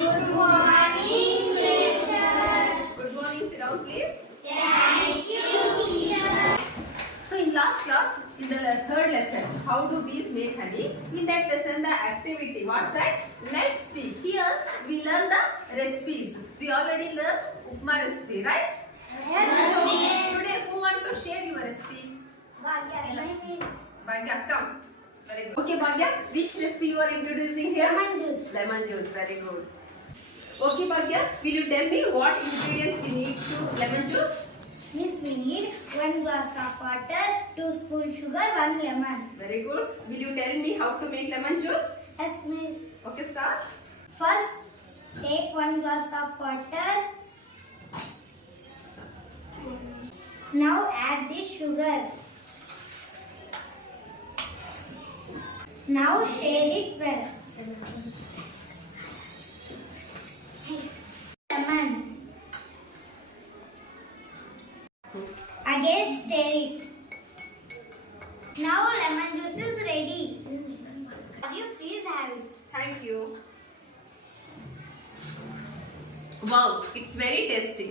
Good morning, teacher. Good morning. Sit down, please. Thank you, teacher. So in last class, in the third lesson, how do bees make honey? In that lesson, the activity, what's that? Let's speak. Here, we learn the recipes. We already learned upma recipe, right? Yes. Today, who want to share your recipe? Bhagya, come. Very good. Okay, Bhagya, which recipe you are introducing here? Lemon juice. Lemon juice, very good. Okay, Bhagya, will you tell me what ingredients we need to lemon juice? Miss, we need 1 glass of water, 2 spoon sugar, 1 lemon. Very good. Will you tell me how to make lemon juice? Yes, Miss. Okay, start. First, take 1 glass of water. Now add the sugar. Now shade it well. Lemon. Again stir it. Now lemon juice is ready. You please have it. Thank you. Wow, it's very tasty.